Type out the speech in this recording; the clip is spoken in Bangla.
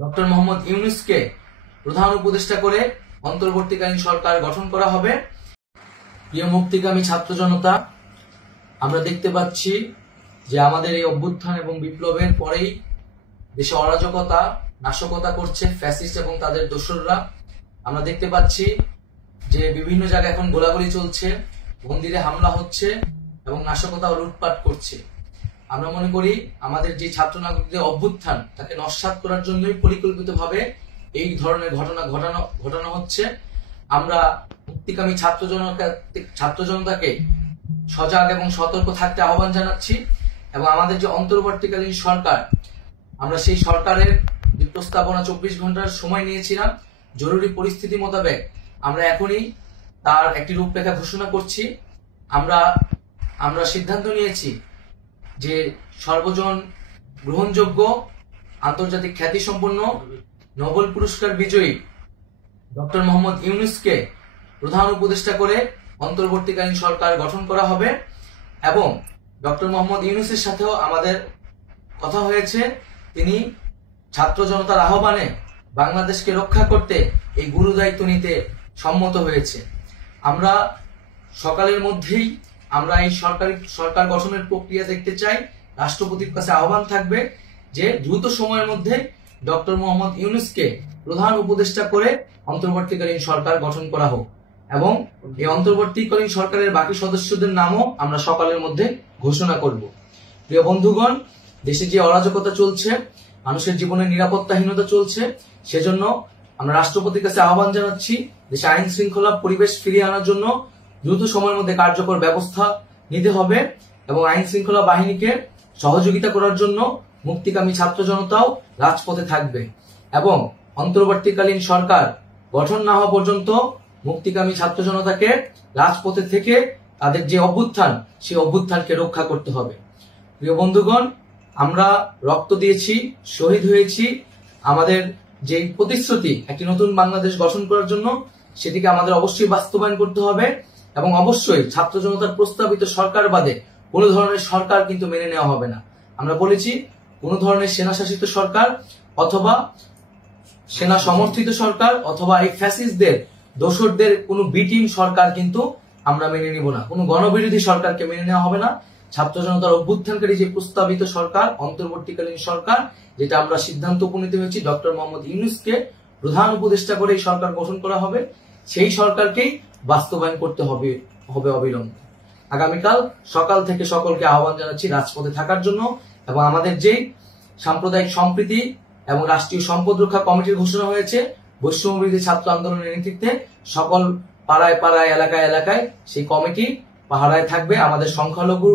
ডক্টর মোহাম্মদ ইউনূসকে প্রধান উপদেষ্টা করে অন্তর্বর্তীকালীন সরকার গঠন করা হবে। প্রিয় মুক্তিকামী ছাত্র জনতা, আমরা দেখতে পাচ্ছি যে আমাদের এই অভ্যুত্থান এবং বিপ্লবের পরেই দেশে অরাজকতা নাশকতা করছে ফ্যাসিস্ট এবং তাদের দোসররা। আমরা দেখতে পাচ্ছি যে বিভিন্ন জায়গায় এখন গোলাগুলি চলছে, মন্দিরে হামলা হচ্ছে এবং নাশকতা ও লুটপাট করছে। আমরা মনে করি আমাদের যে ছাত্র নাগরিকদের অভ্যুত্থান তাকে নস্যাৎ করার জন্যই পরিকল্পিতভাবে এই ধরনের ঘটনা ঘটানো হচ্ছে। আমরা মুক্তিকামী ছাত্র জনতাকে সজাগ এবং সতর্ক থাকতে আহ্বান জানাচ্ছি এবং আমাদের যে অন্তর্বর্তীকালীন সরকার, আমরা সেই সরকারের যে প্রস্তাবনা 24 ঘন্টার সময় নিয়েছিলাম, জরুরি পরিস্থিতি মোতাবেক আমরা এখনই তার একটি রূপরেখা ঘোষণা করছি। আমরা সিদ্ধান্ত নিয়েছি যে সর্বজন গ্রহণযোগ্য আন্তর্জাতিক খ্যাতিসম্পন্ন নোবেল পুরস্কার বিজয়ী ডক্টর মোহাম্মদ ইউনূসকে প্রধান উপদেষ্টা করে অন্তর্বর্তীকালীন সরকার গঠন করা হবে এবং ডক্টর মোহাম্মদ ইউনূসের সাথেও আমাদের কথা হয়েছে। তিনি ছাত্র জনতার আহ্বানে বাংলাদেশকে রক্ষা করতে এই গুরু দায়িত্ব নিতে সম্মত হয়েছে। আমরা সকালের মধ্যেই আমরা এই সরকার গঠনের প্রক্রিয়া দেখতে চাই। রাষ্ট্রপতির কাছে আহ্বান থাকবে যে দ্রুত সময়ের মধ্যে ডক্টর মোহাম্মদ ইউনূসকে প্রধান উপদেষ্টা করে অন্তর্বর্তীকালীন সরকার গঠন করা হোক এবং এই অন্তর্বর্তীকালীন সরকারের বাকি সদস্যদের নামও আমরা সকালের মধ্যে ঘোষণা করব। প্রিয় বন্ধুগণ, দেশে যে অরাজকতা চলছে, মানুষের জীবনের নিরাপত্তাহীনতা চলছে, সেজন্য আমরা রাষ্ট্রপতির কাছে আহ্বান জানাচ্ছি দেশে আইন শৃঙ্খলা পরিবেশ ফিরিয়ে আনার জন্য দ্রুত সময়ের মধ্যে কার্যকর ব্যবস্থা নিতে হবে এবং আইন শৃঙ্খলা বাহিনীকে সহযোগিতা করার জন্য মুক্তিকামী ছাত্র জনতাও রাজপথে থাকবে এবং অন্তর্বর্তীকালীন সরকার গঠন না হওয়া পর্যন্ত মুক্তিকামী ছাত্র জনতাকে রাজপথে থেকে তাদের যে অভ্যুত্থান, সেই অভ্যুত্থানকে রক্ষা করতে হবে। প্রিয় বন্ধুগণ, আমরা রক্ত দিয়েছি, শহীদ হয়েছি। আমাদের যে প্রতিশ্রুতি একটি নতুন বাংলাদেশ গঠন করার জন্য, সেটিকে আমাদের অবশ্যই বাস্তবায়ন করতে হবে এবং অবশ্যই ছাত্র জনতার প্রস্তাবিত সরকার বাদে কোনো ধরনের সরকার কিন্তু মেনে নেওয়া হবে না। আমরা বলেছি কোনো ধরনের সেনা শাসিত সরকার অথবা সেনা সমর্থিত সরকার অথবা এই ফ্যাসিস্টদের দোসরদের কোনো বিটিম সরকার কিন্তু আমরা মেনে নিব না। কোনো গণবিরোধী সরকারকে মেনে নেওয়া হবে না। ছাত্র জনতার অভ্যুত্থানকারী যে প্রস্তাবিত সরকার, অন্তর্বর্তীকালীন সরকার, যেটা আমরা সিদ্ধান্ত উপনীত হয়েছি ডক্টর মোহাম্মদ ইউনূসকে প্রধান উপদেষ্টা করে এই সরকার গঠন করা হবে, সেই সরকারকেই বাস্তবায়ন করতে হবে অবিলম্বে। আগামীকাল সকাল থেকে সকলকে আহ্বান জানাচ্ছি রাজপথে থাকার জন্য এবং আমাদের যে সাম্প্রদায়িক সম্প্রীতি এবং রাষ্ট্রীয় সম্পদ রক্ষা কমিটির ঘোষণা হয়েছে বৈষম্যবিরোধী ছাত্র আন্দোলনের নেতৃত্বে, সকল পাড়ায় পাড়ায় এলাকায় এলাকায় সেই কমিটি পাহারায় থাকবে। আমাদের সংখ্যালঘু